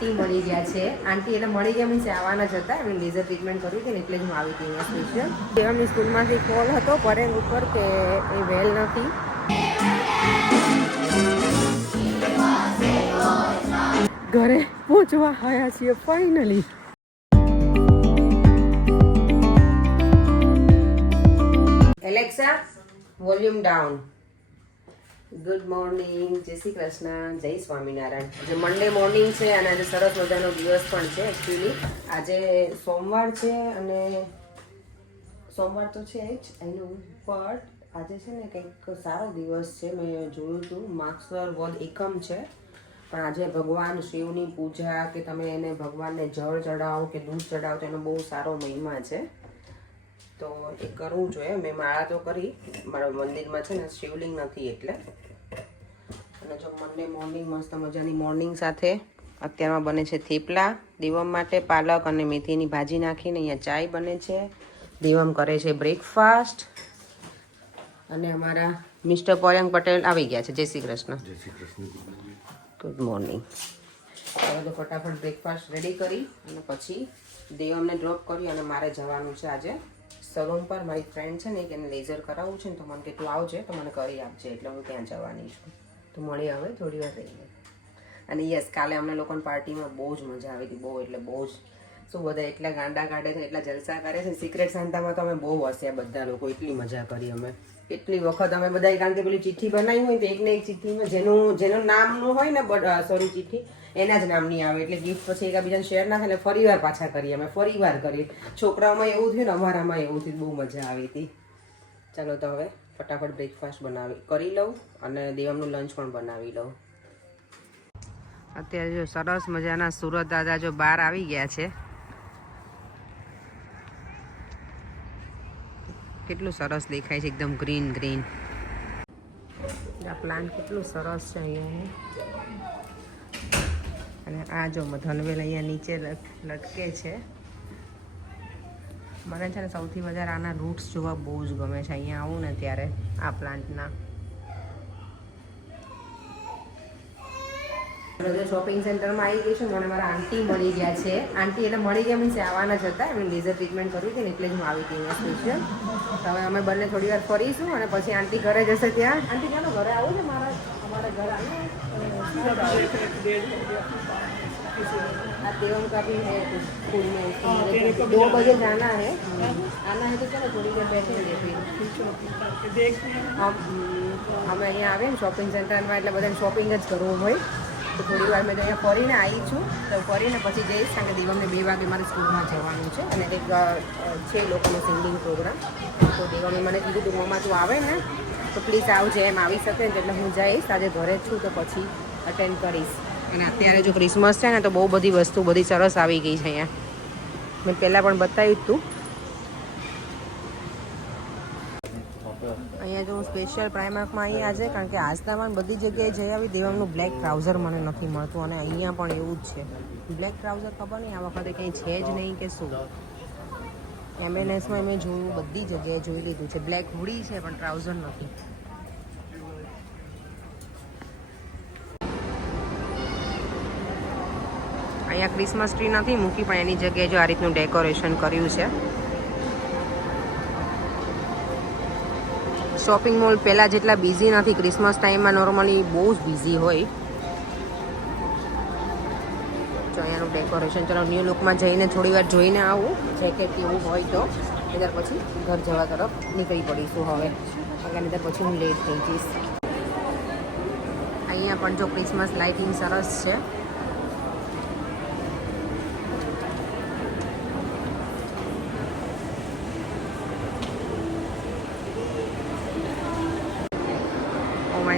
આંટી મળી ગયા છે. આંટી એટલે મળી ગયા મીન્સ આવવાના જ હતા, એમને લેઝર ટ્રીટમેન્ટ કરવી હતી ને એટલે જ હું આવી હતી અહીંયા સ્પેશિયલ. દેવમની સ્કૂલમાંથી કોલ હતો પરેંગ ઉપર કે એ વેલ નથી. ઘરે પહોંચવા આવ્યા છીએ finally. Alexa volume down. Good morning, જય શ્રી કૃષ્ણ, જય સ્વામિનારાયણ. આજે મંડે મોર્નિંગ છે અને આજે સરસ મજાનો દિવસ પણ છે. એકચ્યુઅલી આજે સોમવાર છે અને સોમવાર તો છે જ એનું, પણ આજે છે ને કંઈક સારો દિવસ છે. મેં જોયું હતું માગસર વદ એકમ છે, પણ આજે ભગવાન શિવની પૂજા કે તમે એને ભગવાનને જળ ચડાવો કે દૂધ ચડાવો તો એનો બહુ સારો મહિમા છે. તો એ કરવું જોઈએ. મેં માળા તો કરી, મારા મંદિરમાં છે ને શિવલિંગ નથી એટલે. અને જો મંડે મોર્નિંગ મસ્ત મજાની મોર્નિંગ સાથે અત્યારમાં બને છે થેપલા દેવમ માટે, પાલક અને મેથીની ભાજી નાખીને અહીંયા ચાય બને છે. દેવમ કરે છે બ્રેકફાસ્ટ અને અમારા મિસ્ટર પયંગ પટેલ આવી ગયા છે. જય શ્રી કૃષ્ણ. જય શ્રી કૃષ્ણ. Good morning. હવે તો ફટાફટ બ્રેકફાસ્ટ રેડી કરી અને પછી દેવમને ડ્રોપ કરી અને મારે જવાનું છે આજે સલૂન પર. મારી ફ્રેન્ડ છે ને કે એને લેઝર કરાવવું છે ને, તો મને કે તું આવજે તો મને કરી આપજે, એટલે હું ત્યાં જવાની છું. તો મળી હવે થોડી વાર રહીને. અને યસ, કાલે અમને લોકોને પાર્ટીમાં બહુ જ મજા આવી હતી, બહુ એટલે બહુ જ. શું બધા એટલા ગાંડા કાઢે છે, એટલા જલસા કરે છે. સિક્રેટ સાંતામાં તો અમે બહુ હસ્યા બધા લોકો, એટલી મજા કરી અમે. એટલી વખત અમે બધા, કારણ કે પેલી ચિઠ્ઠી બનાવી હોય તો એકને એક ચિઠ્ઠીમાં જેનું નામનું હોય ને, સોરી ચિઠ્ઠી એના જ નામની આવે, એટલે ગિફ્ટ પછી એકબીજાને શેર ના થાય. એટલે ફરી વાર પાછા કરીએ અમે, ફરી વાર કરી. છોકરાઓમાં એવું થયું ને અમારામાં એવું થયું, બહુ મજા આવી હતી. ચાલો તો હવે ફટાફટ બ્રેકફાસ્ટ કરી લઉં અને દેવમનું લંચ પણ બનાવી લઉં. અત્યારે જો સરસ મજાના સુરત દાદા જો બહાર આવી ગયા છે. કેટલું સરસ દેખાય છે, એકદમ ગ્રીન ગ્રીન. આ પ્લાન્ટ કેટલું સરસ છે અહીંયા. અને આ જો ધનવેલ અહીંયા નીચે લટકે છે. મને છે ને સૌથી વધારે આના રૂટ્સ જોવા બહુ જ ગમે છે. અહીંયા આવું ને ત્યારે આ પ્લાન્ટના. શોપિંગ સેન્ટરમાં આવી ગઈ છું. મને મારા આંટી મળી ગયા છે. આંટી એટલે મળી ગયા મીન્સ આવવાના જ હતા, એમને લેઝર ટ્રીટમેન્ટ કરવી હતી ને એટલે જ હું આવી હતી અહીંયા સ્પેશિયલ. તો હવે અમે બંને થોડી વાર ફરીશું અને પછી આંટી ઘરે જશે. ત્યાં આંટી ચાલો ઘરે આવું છે हमारे घर आना है। देवम का भी है स्कूल में, 2 बजे जाना है। आना है तो चलो थोड़ी देर बैठेंगे फिर। અમે અહીંયા આવે ને શોપિંગ સેન્ટરમાં, એટલે બધાને શોપિંગ જ કરવું હોય. તો થોડી વાર મેં તો અહીંયા ફરીને આવી છું, તો ફરીને પછી જઈશ, કારણ કે દેવમને 2 વાગે મારે સ્કૂલમાં જવાનું છે અને એક છે લોકોનો સિંગિંગ પ્રોગ્રામ. તો દેવમે મને કીધું તું મમ્મા તું આવે ને તો પ્લીઝ આવજે, એમ આવી શકે ને, એટલે હું જઈશ. આજે ઘરે જ છું તો પછી અટેન્ડ કરીશ. અને અત્યારે જો ક્રિસમસ છે ને તો બહુ બધી વસ્તુ બધી સરસ આવી ગઈ છે અહીંયા. મેં પહેલાં પણ બતાવ્યું જ તું. અહીંયા જો હું સ્પેશિયલ પ્રાઇમાર્કમાં આવી આજે, કારણ કે આસ્તામાં બધી જગ્યાએ જઈ આવી. દેવમનું બ્લેક ટ્રાઉઝર મને નથી મળતું અને અહીંયા પણ એવું જ છે. બ્લેક ટ્રાઉઝર ખબર નહીં આ વખતે કંઈ છે જ નહીં કે શું. એમએનએસમાં મેં જોયું, બધી જગ્યાએ જોઈ લીધું છે. બ્લેક હુડી છે પણ ટ્રાઉઝર નથી. અહીંયા ક્રિસમસ ટ્રી નથી મૂકી, પણ એની જગ્યાએ જો આ રીતનું ડેકોરેશન કર્યું છે. શોપિંગ મોલ પહેલાં જેટલા બિઝી નથી. ક્રિસમસ ટાઈમમાં નોર્મલી બહુ જ બિઝી હોય. જો અહીંયાનું ડેકોરેશન. ચલો ન્યૂ લુકમાં જઈને થોડી વાર જોઈને આવું, જેકેટ એવું હોય તો. ત્યાર પછી ઘર જવા તરફ નીકળી પડીશું હવે, કારણ કે પછી હું લેટ થઈ જઈશ. અહીંયા પણ જો ક્રિસમસ લાઇટિંગ સરસ છે.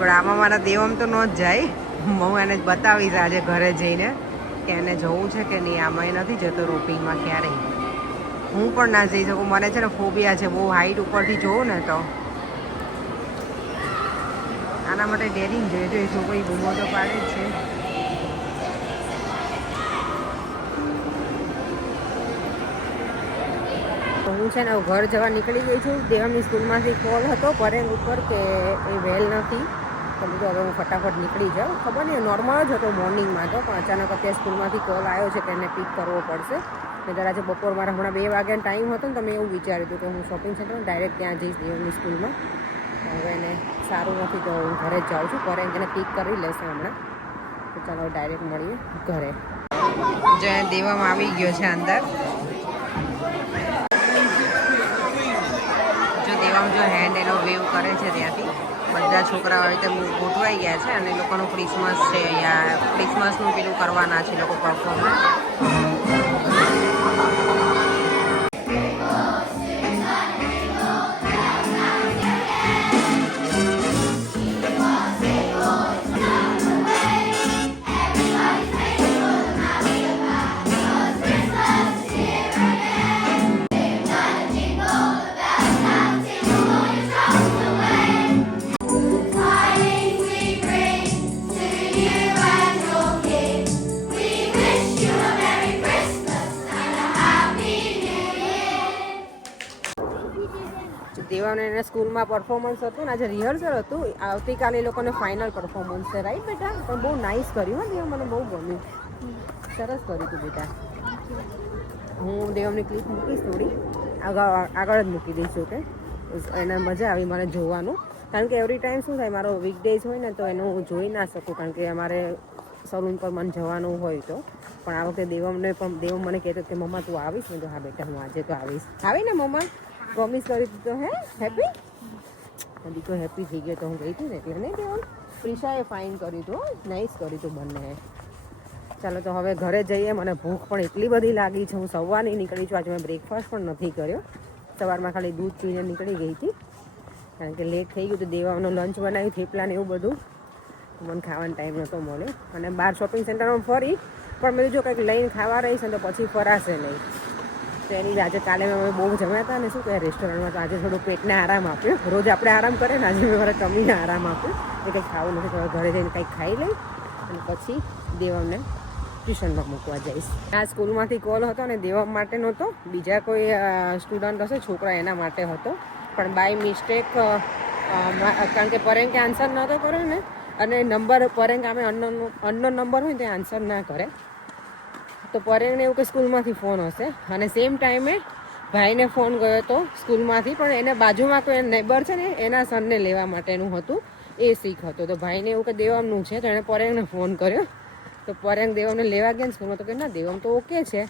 પણ આમાં મારા દેવમ તો ન જ જાય. હું એને જ બતાવીશ આજે ઘરે જઈને કે એને જવું છે કે નહીં. આમાં નથી જતો રોપિંગમાં ક્યારેય. હું પણ ના જઈ શકું, મને છે ને ફોબિયા છે બહુ. હાઈટ ઉપરથી જોઉં ને તો આના માટે ડેરિંગ જોઈએ. જો એ છોકરી બૂમો તો પાડે જ છે. હું છે ને ઘર જવા નીકળી ગઈ છું. દેવમની સ્કૂલમાંથી કોલ હતો પરેંગ ઉપર કે એ વેલ નથી. તો બીજું હવે હું ફટાફટ નીકળી જાઉં. ખબર નહીં, નોર્મલ જ હતો મોર્નિંગમાં તો, પણ અચાનક અત્યારે સ્કૂલમાંથી કોલ આવ્યો છે કે એને પિક કરવો પડશે. એટલે આજે બપોર મારા હમણાં 2 વાગ્યાનો ટાઈમ હતો ને, તો મેં એવું વિચાર્યું હતું કે હું શોપિંગ સેન્ટર ડાયરેક્ટ ત્યાં જઈશ દેવની સ્કૂલમાં. હવે એને સારું નથી તો હું ઘરે જ જાઉં છું. ઘરે એને પિક કરી લેશે હમણાં. તો ચાલો ડાયરેક્ટ મળીએ ઘરે. જે દેવામાં આવી ગયો છે અંદર. જો દેવામાં જો હેન્ડ એનો વેવ કરે છે ત્યાંથી. બધા છોકરાઓ આવી રીતે ગોઠવાઈ ગયા છે અને લોકોનું ક્રિસમસ છે અહીંયા. ક્રિસમસનું પેલું કરવાના છે લોકો પરફોર્મન્સ. દેવાને એને સ્કૂલમાં પરફોર્મન્સ હતું ને આજે રિહર્સલ હતું. આવતીકાલે એ લોકોને ફાઇનલ પરફોર્મન્સ છે, રાઈટ બેટા? પણ બહુ નાઇસ કર્યું હા દેવ, મને બહુ ગમ્યું. સરસ કર્યું હતું બેટા. હું દેવની ક્લિપ મૂકીશ થોડી આગળ જ મૂકી દઈશું કે એને મજા આવી મને જોવાનું. કારણ કે એવરી ટાઈમ શું થાય, મારો વીકડેઝ હોય ને તો એનું હું જોઈ ના શકું, કારણ કે અમારે સલૂન પર મને જવાનું હોય તો. પણ આ વખતે દેવ મને કહેતો કે મમ્મા તું આવીશ ને? તો હા બેટા હું આજે તો આવીશ. આવી ને મમ્મા? પ્રોમિસ કરી દીધો. હે હેપી? દીકરો હેપી થઈ ગયો તો હું ગઈ હતી ને એટલે નહીં દેવાનું. પ્રિશાએ ફાઇન કર્યું હતું, નાઇસ કર્યું હતું બંને. ચાલો તો હવે ઘરે જઈએ. મને ભૂખ પણ એટલી બધી લાગી છે. હું સવારની નીકળી છું. આજે મેં બ્રેકફાસ્ટ પણ નથી કર્યો. સવારમાં ખાલી દૂધ પીને નીકળી ગઈ હતી કારણ કે લેટ થઈ ગયું. તો દેવાનું લંચ બનાવ્યું, થેપલા ને એવું બધું. મને ખાવાનો ટાઈમ નહોતો મળ્યો. અને બહાર શોપિંગ સેન્ટરમાં ફરી પણ મેં જો કંઈક લઈને ખાવા રહીશ ને તો પછી ફરાશે નહીં. તો એની આજે કાલે અમે બહુ જમ્યા હતા ને શું કહે રેસ્ટોરન્ટમાં, તો આજે થોડું પેટને આરામ આપ્યો. રોજ આપણે આરામ કરે ને, આજે મેં મારા ટમીને આરામ આપ્યો. એ કંઈક ખાવું નથી તો ઘરે જઈને કંઈક ખાઈ લઈ અને પછી દેવમને ટ્યુશનમાં મૂકવા જઈશ. આ સ્કૂલમાંથી કોલ હતો ને દેવમ માટે નહોતો, બીજા કોઈ સ્ટુડન્ટ હશે છોકરા એના માટે હતો. પણ બાય મિસ્ટેક કારણ કે પરેંકે આન્સર નહોતો કર્યો ને, અને નંબર પરેંક અમે અનનોન નંબર હોય ને તે આન્સર ના કરે. તો પરેંગને એવું કે સ્કૂલમાંથી ફોન હશે. અને સેમ ટાઈમે ભાઈને ફોન ગયો હતો સ્કૂલમાંથી, પણ એને બાજુમાં કોઈ નેબર છે ને એના સનને લેવા માટેનું હતું, એ શીખ હતો. તો ભાઈને એવું કે દેવમનું છે તો એણે પરેંગને ફોન કર્યો. તો પરેંગ દેવમને લેવા ગયા ને સ્કૂલમાં, તો કે ના દેવમ તો ઓકે છે.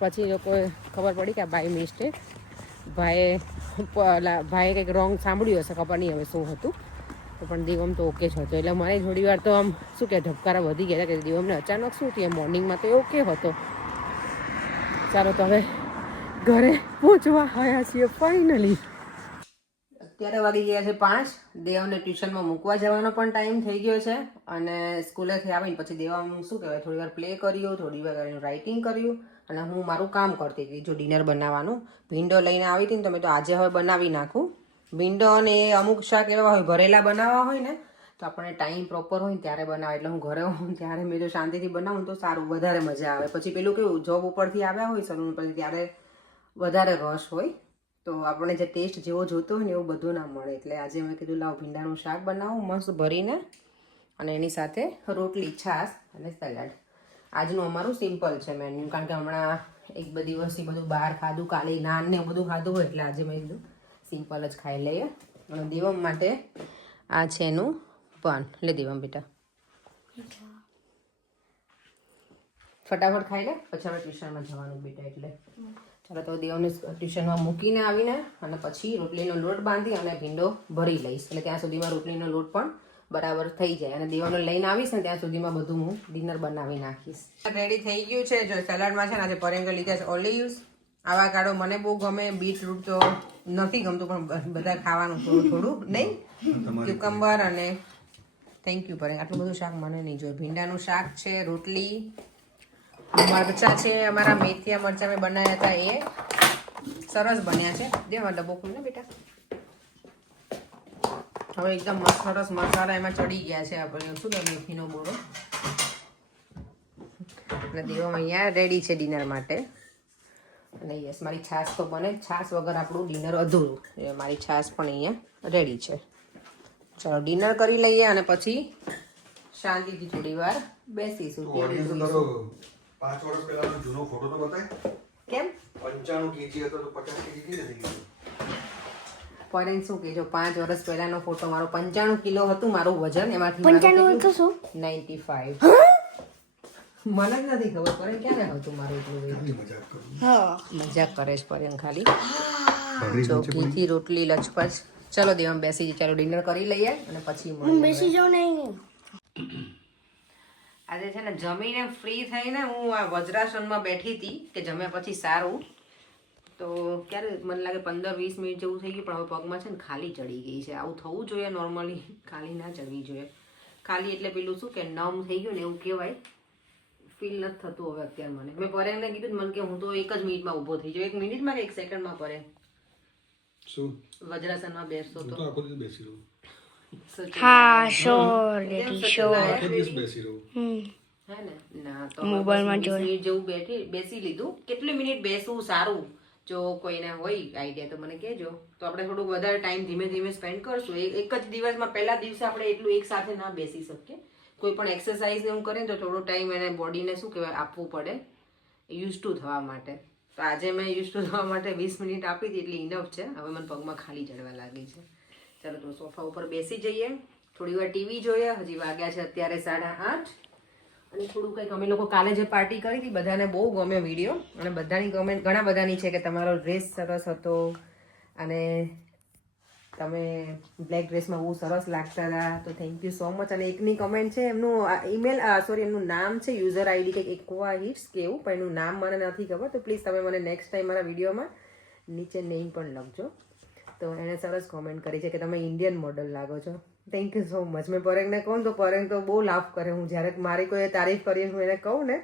પછી લોકોએ ખબર પડી કે આ બાય મિસ્ટેક ભાઈએ કંઈક રોંગ સાંભળ્યું હશે, ખબર નહીં હવે શું હતું. તો પણ દેવમ તો ઓકે જ હતો. એટલે મને થોડી વાર તો આમ શું કે ધબકારા વધી ગયા કે દેવમને અચાનક શું થયું. મોર્નિંગમાં તો એ ઓકે હતો. ચાલો તો હવે ઘરે પહોંચવા આવ્યા છીએ ફાઇનલી. અત્યારે વાગી ગયા છે 5. દેવને ટ્યુશનમાં મૂકવા જવાનો પણ ટાઈમ થઈ ગયો છે. અને સ્કૂલેથી આવીને પછી દેવમ શું કહેવાય થોડી વાર પ્લે કર્યું, થોડી વાર રાઇટિંગ કર્યું અને હું મારું કામ કરતી હતી. જો ડિનર બનાવવાનું ભીંડો લઈને આવી હતી ને, તમે તો આજે હવે બનાવી નાખું. ભીંડો અને અમુક શાક એવા હોય ભરેલા બનાવવા હોય ને તો આપણને ટાઈમ પ્રોપર હોય ને ત્યારે બનાવે. એટલે હું ઘરે હોઉં ત્યારે મેં જો શાંતિથી બનાવું તો સારું, વધારે મજા આવે. પછી પેલું કેવું જોબ ઉપરથી આવ્યા હોય સલૂન પરથી ત્યારે વધારે રશ હોય તો આપણે જે ટેસ્ટ જેવો જોતો હોય ને એવું બધું ના મળે. એટલે આજે મેં કીધું લાવ ભીંડાનું શાક બનાવું મસ્ત ભરીને, અને એની સાથે રોટલી, છાશ અને સલાડ. આજનું અમારું સિમ્પલ છે મેન્યુ, કારણ કે હમણાં એક બધી દિવસથી બધું બહાર ખાધું, કાલે નાન ને બધું ખાધું હોય એટલે આજે મેં કીધું સિમ્પલ જ ખાઈ લઈએ. અને દેવમ માટે આ છે એનું પાન. લે દેવમ બેટા ફટાફટ ખાઈ લે, પછી આપણે ટ્યુશનમાં જવાનું બેટા. એટલે ચાલો તો દેવને ટ્યુશનમાં મૂકીને આવીને અને પછી રોટલીનો લોટ બાંધી અને ભીંડો ભરી લઈશ. એટલે ત્યાં સુધીમાં રોટલીનો લોટ પણ બરાબર થઈ જાય. અને દેવને લઈને આવીશ ને ત્યાં સુધીમાં બધું હું ડિનર બનાવી નાખીશ. રેડી થઈ ગયું છે. જો સલાડમાં છે ને આજે પરેંગે લીધા છે ઓલિવ્સ. આવાકાડો મને બહુ ગમે, બીટરૂટ તો નથી ગમતું પણ બધા ખાવાનું થોડું થોડું નહીં. ક્યુકમ્બર અને થેન્ક યુ પરેંગ. આટલું બધું શાક મને નહીં જોઈએ. ભીંડાનું શાક છે, રોટલી, મરચાં છે અમારા મેથીયા મરચાં મેં બનાવ્યા હતા એ સરસ બન્યા છે. દેવા ડબ્બો ખોલ ને બેટા. હવે એકદમ સરસ મસાલા એમાં ચડી ગયા છે. આપણે શું કે મેથીનો બોરો. અને દેવામાં અહીંયા રેડી છે ડિનર માટે. અને યસ મારી છાશ તો બને જ. છાશ વગર આપણું ડિનર અધૂરું. મારી છાશ પણ અહીંયા રેડી છે. ચાલો ડિનર કરી લઈએ અને પછી શાંતિથી થોડી વાર બેસીશું. તો ઓડિયન્સ તારો 5 વર્ષ પહેલાનો જૂનો ફોટો તો બતાય. કેમ 95 કેજી હતો તો 50 કેજી થઈ ગયો. ફોરેન શું કહેજો 5 વર્ષ પહેલાનો ફોટો મારો 95 કિલો હતું મારું વજન, એમાંથી 95 તો શું 95. મને જ નથી ખબર ફોરેન ક્યારે હતું મારું એટલું weight. મજાક કરું. હા મજાક કરે છે ફોરેન ખાલી. ચોકીથી રોટલી લચપચ. ચલો દેવામ બેસી જઈએ. ચાલો ડિનર કરી લઈએ અને પછી હું મળીએ. બેસી જાઉં નહીં. આજે છે ને જમીને ફ્રી થઈને હું આ વજ્રાસનમાં બેઠી હતી કે જમ્યા પછી સારું. તો ક્યારે મને લાગે 15-20 મિનિટ જેવું થઈ ગયું, પણ હવે પગમાં છે ને ખાલી ચડી ગઈ છે. આવું થવું જોઈએ નોર્મલી, ખાલી ના ચડવી જોઈએ. ખાલી એટલે પેલું શું કે નમ થઈ ગયું ને એવું કહેવાય. ફીલ નથી થતું હવે અત્યારે મને. મેં પરેંગને કીધું મને કે હું તો 1 જ મિનિટમાં ઊભો થઈ જાઉં. 1 મિનિટમાં કે 1 સેકન્ડમાં પરેંગ શું વજ્રાસનમાં બેસતો હું તો તો આખો દિવસ બેસી રહું. હા શ્યોર લેડી શ્યોર. આખો દિવસ બેસી રહું. હે ને ના તો મોબાઈલમાં 20 મિનિટ જેવું બેસી લીધું. કેટલી મિનિટ બેસવું સારું? જો કોઈને હોય આઈડિયા તો મને કહેજો, તો આપણે થોડુંક વધારે ટાઈમ ધીમે ધીમે સ્પેન્ડ કરશું. એક જ દિવસમાં પહેલા દિવસે આપણે એટલું એક સાથે ના બેસી શકીએ. કોઈ પણ એક્સરસાઇઝ એવું કરે તો થોડો ટાઈમ એને બોડીને શું કહેવાય આપવું પડે યુઝ ટુ થવા માટે. તો આજે મેં યુઝ ટુ થવા માટે 20 મિનિટ આપી હતી એટલી ઇનફ છે. હવે મને પગમાં ખાલી ચડવા લાગી છે. ચાલો તો સોફા ઉપર બેસી જઈએ, થોડી વાર ટીવી જોઈએ. હજી વાગ્યા છે અત્યારે 8:30. અને થોડું કંઈક અમે લોકો કાલે જે પાર્ટી કરી હતી બધાને બહુ ગમ્યો વિડીયો, અને બધાની કમેન્ટ ઘણા બધાની છે કે તમારો ડ્રેસ સરસ હતો અને તમે બ્લેક ડ્રેસમાં બહુ સરસ લાગતા હતા. તો થેન્ક યુ સો મચ. અને એકની કમેન્ટ છે, એમનું એમનું નામ છે યુઝર આઈડી કંઈક એકવા હિટ્સ કે એવું, પણ એનું નામ મને નથી ખબર. તો પ્લીઝ તમે મને નેક્સ્ટ ટાઈમ મારા વિડીયોમાં નીચે નેમ પણ લખજો. તો એને સરસ કોમેન્ટ કરી છે કે તમે ઇન્ડિયન મોડલ લાગો છો. Thank you so much. મેં પરેંગને કહું તો પરેંગ તો બહુ લાફ કરે. હું જ્યારે મારી કોઈ તારીફ કરીએ હું એને કહું ને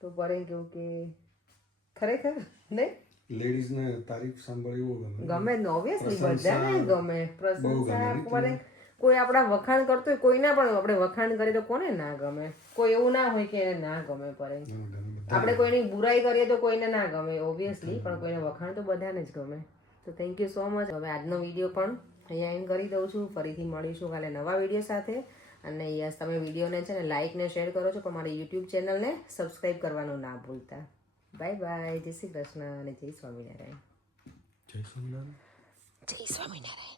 તો પરેંગ કહું કે ખરેખર ને લેડીઝને તારીફ સાંભળવી બહુ ગમે. ગમે ને ઓબ્વિયસલી બધાને ગમે. પ્રશંસા ગમે. પરેંગ કોઈ આપણા વખાણ કરતો હોય, કોઈના પણ આપણે વખાણ કરીએ તો કોને ના ગમે? કોઈ એવું ના હોય કે એને ના ગમે પરેંગ. આપણે કોઈની બુરાઈ કરીએ તો કોઈને ના ગમે ઓબ્વિયસલી, પણ કોઈને વખાણ તો બધાને જ ગમે. તો થેન્ક યુ સો મચ. હવે આજનો વિડીયો પણ અહીંયા એન્ડ કરી દઉં છું. ફરીથી મળીશું કાલે નવા વિડીયો સાથે. અને યસ, તમે વિડીયોને છે ને લાઇક ને શેર કરો છો, પણ મારી યુટ્યુબ ચેનલને સબસ્ક્રાઈબ કરવાનું ના ભૂલતા. Bye bye. જય શ્રી કૃષ્ણ અને જય સ્વામિનારાયણ. જય સ્વામિનારાયણ. જય સ્વામિનારાયણ.